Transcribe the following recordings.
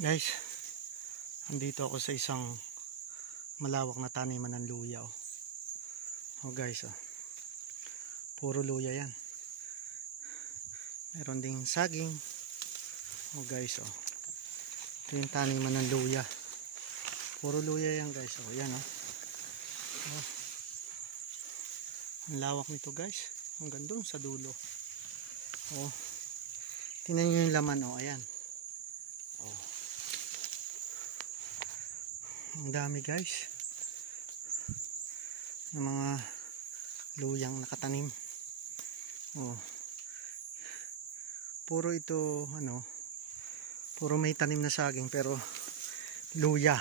Guys, andito ako sa isang malawak na taniman ng luya. Oh guys, puro luya yan. Meron ding saging. Oh guys, ito yung taniman ng luya. Puro luya yan guys. Oh, yan oh. Ang lawak nito guys. Hanggang doon sa dulo. Oh. Tingnan niyo yung laman, ayan. Oh. Ang dami guys ng mga luyang nakatanim. Oh. Puro ito puro may tanim na saging pero luya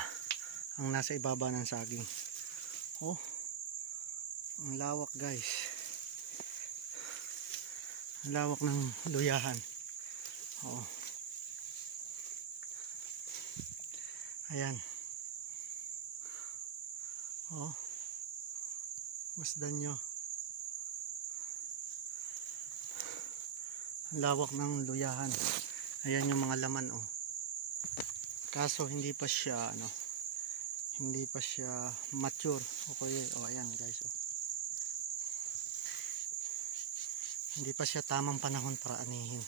ang nasa ibaba ng saging. Oh. Ang lawak guys. Ang lawak ng luyahan. Oh. Ayan. Oh. Masdan nyo. Ang lawak ng luyahan. Ayan yung mga laman Kaso hindi pa siya hindi pa siya mature. Okay, ayan guys Hindi pa siya tamang panahon para anihin.